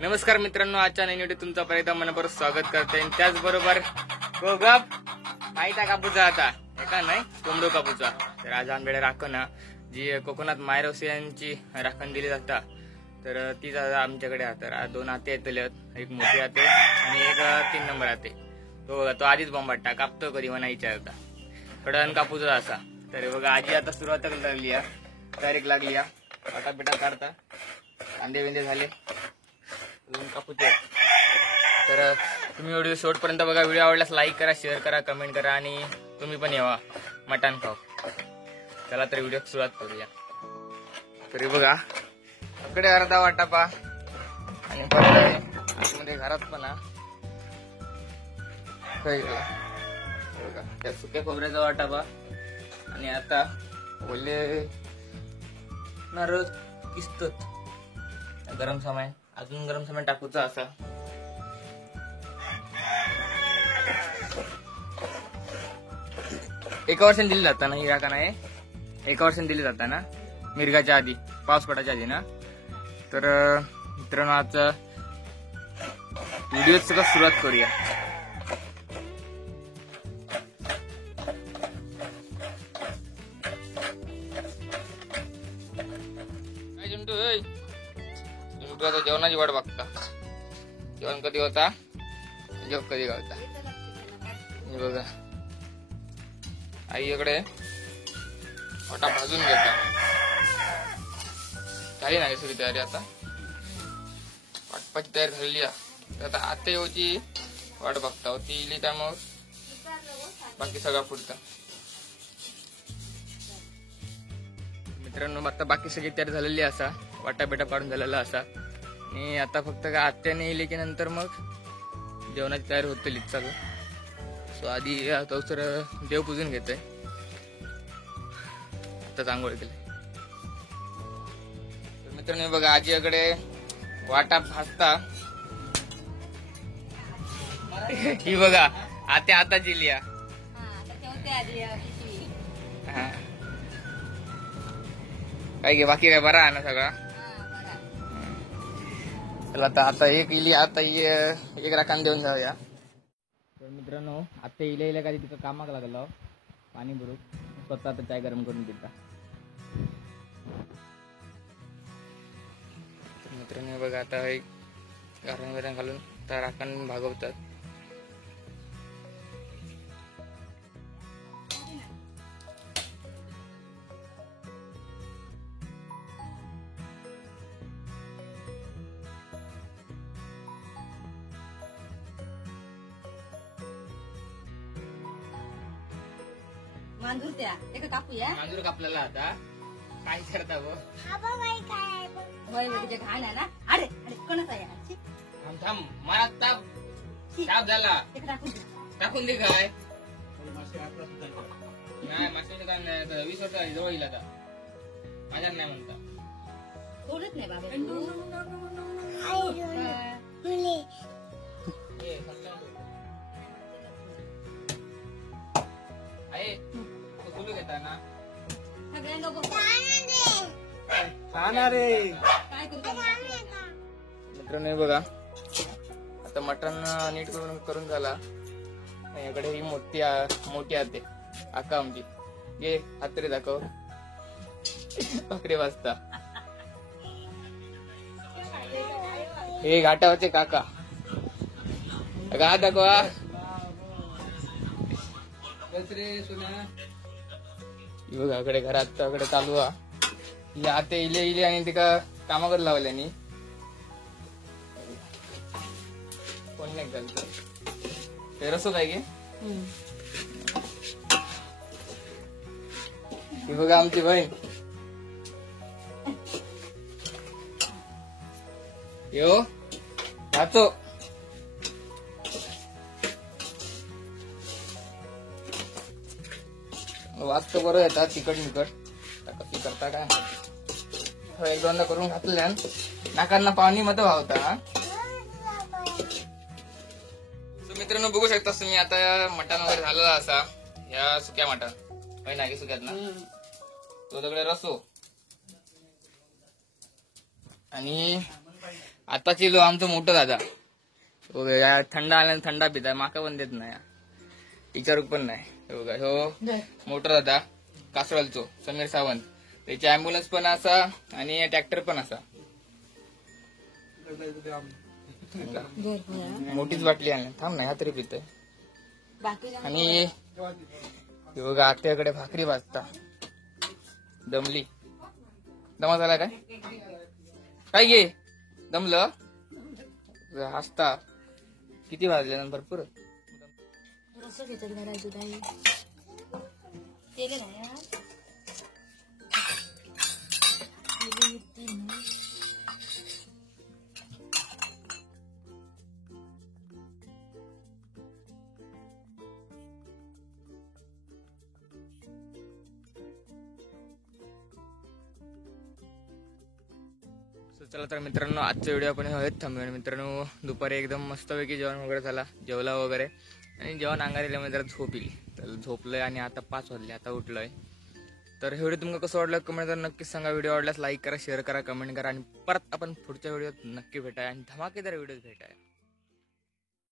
नमस्कार मित्रांनो, आजच्या नवीन व्हिडिओ तुमचं परत मनापासून स्वागत करते. त्याचबरोबर गप माहिती कापूचा आता एका नाही कोंबडो कापूचा. तर आज आमच्याकडे राखण जी कोकणात मायरोसी यांची राखण दिली जाता, तर ती आमच्याकडे आहे. तर दोन हाते आहेत, एक मोठी हाते आणि एक 3 नंबर हाते. तो आधीच बॉम्बाटा कापतो कधी म्हणा विचारता कडन कापूचा असा. तर बघा आजी आता सुरुवात लागली आहे, तारीख लागली आहे. पटापिटा काढता कांदे बिंदे झाले कापूचे. तर तुम्ही व्हिडिओ शेवटपर्यंत बघा. व्हिडिओ आवडल्यास लाईक करा, शेअर करा, कमेंट करा आणि तुम्ही पण यावा मटण खाऊ. चला तर व्हिडिओ सुरुवात करूया. तरी बघा इकडे अर्धा वाटापा आणि आतमध्ये घरात पण बघा त्या सुक्या खोबऱ्याचा वाटापा आणि आता ओले नारळ किसतात. गरम सामान अजून गरम सामान टाकूचा असा. एका वर्षाने दिली जाता ना ही राखण आहे, एका वर्षाने दिली जाता ना मिरगाच्या आधी, पाऊस पडायच्या आधी ना. तर मित्रांनो आजचा व्हिडिओ सगळं सुरुवात करूया. काय चिंटू चिंटू आता जेवणाची वाट बघता. जेवण कधी होता, जेव कधी गावता. बघा आईकडे वाटा भाजून घेता. झाली नाही सगळी तयारी, आता वाटपाची तयारी झालेली आहे. आता आते होती वाट बघता ती इली, त्यामुळे बाकी सगळं पुढचं. मित्रांनो आता बाकी सगळी तयारी झालेली असा, वाटा बेटा काढून झालेला असा आणि आता फक्त का आत्याने येईल की नंतर मग जेवणाची तयारी होते चालू. सो आधी तो सर देव पूजून घेतोय. आता आंघोळ केले. तर मित्रांनो बघा आजीकडे वाटा भाजता ही बघा आत्या आता जिलिया. काय घे बाकी काय बरा आहे ना सगळा. चला आता एक इली, आता एक राखण देऊन जाऊया. तर मित्रांनो आता इल्या का तिथं कामाक लागला पाणी भरून स्वतः आता चाय गरम करून देता. मित्रांनो बघा आता गारण गरण घालून त्या राखण भागवतात. मांजूर त्या एक कापूया. मांजूर कापलेला आता काय करता गो वय घाण आहे ना. अरे अरे कोणाचा आहे थांब मला ताप ताप झाला एक टाकून टाकून दे. काय नाही मागच्या काम नाही, 20 वर्ष जवळ येईल आता. माझ्या नाही म्हणता सोडत नाही बाबा. आहे बोलू घेता ना काय करतो मित्रांनो बघा आता मटण नीट करून झाला. याकडे ही मोठी आते आका आमची. घे हातरे दाखव भाकरी वाजता. हे घाटावरचे काका हात दाखवा. बघाकडे घरात कडे चालू आते इले आणि तिका कामाकडे लावल्यानी कोण नाही घालत. ते रसोद आहे की ही बघा आमची बहीण. यो वाचो वाचतो बरोबर येतात तिकट मिकट कशी करता काय. एक दोनदा करून घातल्या नाकांना पाणी मध्ये वाहता. मित्रांनो बघू शकता तुम्ही आता मटण वगैरे झालेला असा. या सुक्या मटण नाही सुक्यात ना तो सगळे रसो आणि आताची लो आमचं मोठं दादा हो का, थंड आल्यानं थंडा पिता माका पण देत नाही विचारूक पण नाही हो का. हो मोठा दादा कासवालचो समीर सावंत, त्याची अँब्युलन्स पण असा आणि ट्रॅक्टर पण असा. मोठीच बाटली आणली थांब नाही हा तरी पितोय. आणि हे बघा आत्याकडे भाकरी भाजता दमली. दमा झाला काय काय घे दमलं हसता. किती वाजले ना भरपूर. चला तर मित्रांनो आजचा व्हिडिओ आपण हवेत थांबूया. मित्रांनो दुपारी एकदम मस्तपैकी जेवण वगैरे झाला, जेवला वगैरे आणि जेवण अंगार येल्यामुळे जरा झोप येईल. तर झोपलोय आणि आता 5 वाजले आता उठलोय. तर हे व्हिडिओ तुम्हाला कसं वाटलं कमेंट करून नक्कीच सांगा. व्हिडिओ आवडल्यास लाईक करा, शेअर करा, कमेंट करा आणि परत आपण पुढच्या व्हिडिओत नक्की भेटाय आणि धमाकेदार व्हिडिओ भेटाय.